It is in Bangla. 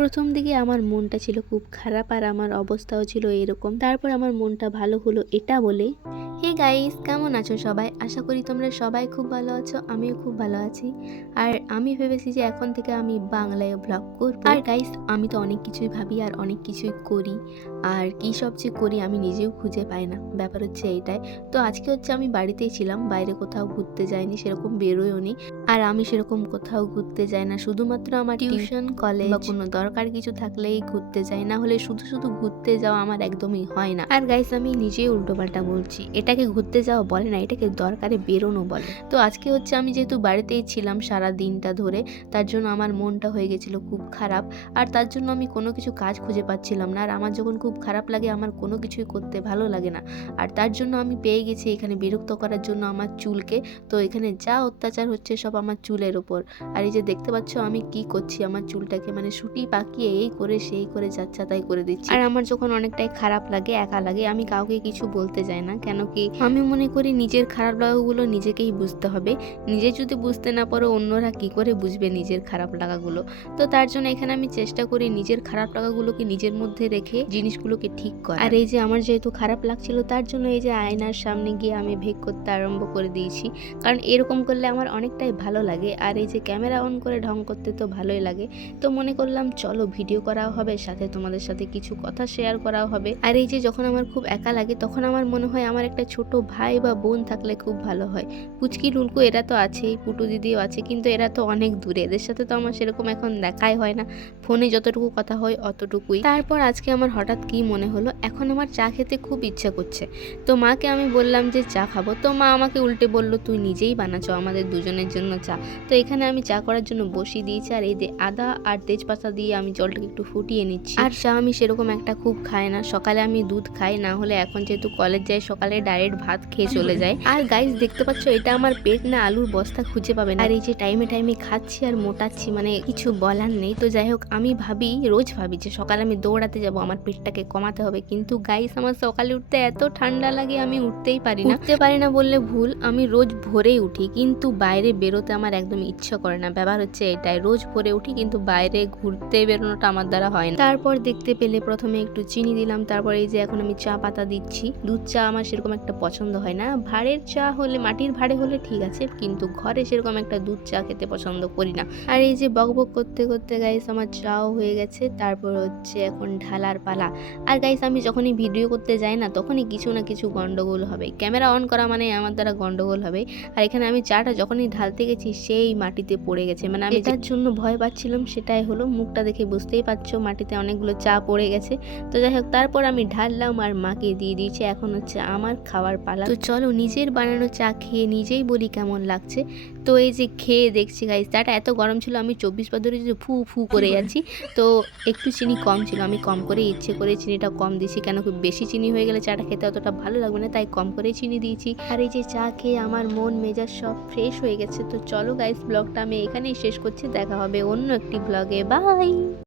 প্রথম দিকে আমার মনটা ছিল খুব খারাপ আর আমার অবস্থাও ছিল এরকম। তারপর আমার মনটা ভালো হলো এটা বলে। হে গাইস, কেমন আছো সবাই? আশা করি তোমরা সবাই খুব ভালো আছো, আমিও খুব ভালো আছি। আর আমি ভেবেছি যে এখন থেকে আমি বাংলায় ব্লগ করব। আর গাইস, আমি তো অনেক কিছুই ভাবি আর অনেক কিছুই করি, আর কী সব যে করি আমি নিজেও খুঁজে পাই না। ব্যাপার হচ্ছে এইটাই। তো আজকে হচ্ছে আমি বাড়িতেই ছিলাম, বাইরে কোথাও ঘুরতে যাইনি, সেরকম বেরোয়ওনি। আর আমি সেরকম কোথাও ঘুরতে যাই না, শুধুমাত্র আমার টিউশন, কলেজ বা কোনো দরকার কিছু থাকলেই ঘুরতে যাই, না হলে শুধু শুধু ঘুরতে যাওয়া আমার একদমই হয় না। আর গাইস, আমি নিজেই উল্টোপাল্টা বলছি, এটাকে ঘুরতে যাওয়া বলে না, এটাকে দরকারে বেরোনো বলে। তো আজকে হচ্ছে আমি যেহেতু বাড়িতেই ছিলাম সারা দিনটা ধরে, তার জন্য আমার মনটা হয়ে গেছিলো খুব খারাপ। আর তার জন্য আমি কোনো কিছু কাজ খুঁজে পাচ্ছিলাম না। আর আমার যখন খুব খারাপ লাগে আমার কোনো কিছুই করতে ভালো লাগে না। আর তার জন্য আমি পেয়ে গেছি এখানে বিরক্ত করার জন্য আমার চুলকে। তো এখানে যা অত্যাচার হচ্ছে সব আমার চুলের ওপর। আর এই যে দেখতে পাচ্ছ আমি কি করছি, আমার চুলটাকে মানে সুটি পাকিয়ে এই করে সেই করে যাচ্ছা তাই করে দিচ্ছি। আর আমার যখন অনেকটাই খারাপ লাগে, একা লাগে, আমি কাউকে কিছু বলতে যাই না। কেন কি আমি মনে করি নিজের খারাপ লাগাগুলো নিজেকেই বুঝতে হবে। নিজে যদি বুঝতে না পারো অন্যরা কি করে বুঝবে নিজের খারাপ লাগাগুলো। তো তার জন্য এখানে আমি চেষ্টা করি নিজের খারাপ লাগাগুলোকে নিজের মধ্যে রেখে জিনিসগুলোকে ঠিক করা। আর এই যে আমার যেহেতু খারাপ লাগছিল, তার জন্য এই যে আয়নার সামনে গিয়ে আমি ভেক করতে আরম্ভ করে দিয়েছি। কারণ এরকম করলে আমার অনেকটাই ভালো লাগে। আর এই যে ক্যামেরা অন করে ঢং করতে তো ভালোই লাগে। তো মনে করলাম চলো ভিডিও করাও হবে, সাথে তোমাদের সাথে কিছু কথা শেয়ার করাও হবে। আর এই যে যখন আমার খুব একা লাগে তখন আমার মনে হয় আমার একটা ছোট ভাই বা বোন থাকলে খুব ভালো হয়। পুচকি লুলকু এরা তো আছেই, পুটু দিদিও আছে, কিন্তু এরা তো অনেক দূরে, এদের সাথে তো আমার সেরকম এখন দেখাই হয় না, ফোনে যতটুকু কথা হয় অতটুকুই। তারপর আজকে আমার হঠাৎ কি মনে হলো, এখন আমার চা খেতে খুব ইচ্ছা করছে। তো মাকে আমি বললাম যে চা খাবো, তো মা আমাকে উল্টে বলল তুই নিজেই বানাচ্ছো আমাদের দুজনের জন্য চা। তো এখানে আমি চা করার জন্য বসিয়ে দিয়েছি। আর এই যে আদা আর তেজপাতা দিয়ে আমি জলটাকে একটু ফুটিয়ে নিচ্ছি। আর চা আমি সেরকম একটা খুব খাই না, সকালে আমি দুধ খাই, না হলে এখন যেহেতু কলেজ যাই সকালে ডাইরেক্ট ভাত খেয়ে চলে যায়। আর গাইস দেখতে পাচ্ছ এটা আমার পেট না আলুর বস্তা খুঁজে পাবে না। আর এই যে টাইমে টাইমে খাচ্ছি আর মোটাচ্ছি, মানে কিছু বলার নেই। তো যাই হোক, আমি রোজ ভাবি যে সকালে আমি দৌড়াতে যাব, আমার পেটটাকে কমাতে হবে, কিন্তু গাইস আমার সকালে উঠতে এত ঠান্ডা লাগে আমি উঠতেই পারি না বললে ভুল। আমি রোজ ভোরেই উঠি, কিন্তু বাইরে বেরোতে আমার একদম ইচ্ছা করে না। ব্যাপার হচ্ছে এটাই, রোজ ভোরে উঠি কিন্তু বাইরে ঘুরতে বেরোনোটা আমার দ্বারা হয় না। তারপর দেখতে পেলে প্রথমে একটু চিনি দিলাম, তারপর এই যে এখন আমি চা পাতা দিচ্ছি। দুধ চা আমার সেরকম একটা পছন্দ হয় না, ভাঁড়ের চা হলে, মাটির ভাঁড়ে হলে ঠিক আছে, কিন্তু ঘরে সেরকম একটা দুধ চা খেতে পছন্দ করি না। আর এই যে বকবক করতে করতে গাইস আমার চাও হয়ে গেছে। তারপর হচ্ছে এখন ঢালার পালা। আর গাইস আমি যখনই ভিডিও করতে যাই না তখনই কিছু না কিছু গন্ডগোল হবে, ক্যামেরা অন করা মানে আমার দ্বারা গন্ডগোল হবে। আর এখানে আমি চাটা যখনই ঢালতে গেছি সেই মাটিতে পড়ে গেছে, মানে আমি তার জন্য ভয় পাচ্ছিলাম সেটাই হলো। মুখটা দেখে বুঝতেই পারছো মাটিতে অনেকগুলো চা পড়ে গেছে। তো যাই হোক, তারপর আমি ঢাললাম আর মাকে দিয়ে দিয়েছি। এখন হচ্ছে আমার খাওয়ার পালা। তো চলো নিজের বানানো চা খেয়ে নিজেই বলি কেমন লাগছে। তো এই যে খেয়ে দেখছি গাইস, চাটা এত গরম ছিল আমি 24 বার ধরে যে ফু ফু করে যাচ্ছি। তো একটু চিনি কম ছিল, আমি কম করে ইচ্ছে করে চিনিটা কম দিয়েছি, কেন কি বেশি চিনি হয়ে গেলে চাটা খেতে অতটা ভালো লাগবে না, তাই কম করে চিনি দিয়েছি। আর এই যে চা খেয়ে আমার মন মেজাজ সব ফ্রেশ হয়ে গেছে। তো চলো গাইস, ব্লগটা আমি এখানেই শেষ করছি, দেখা হবে অন্য একটি ব্লগে, বাই।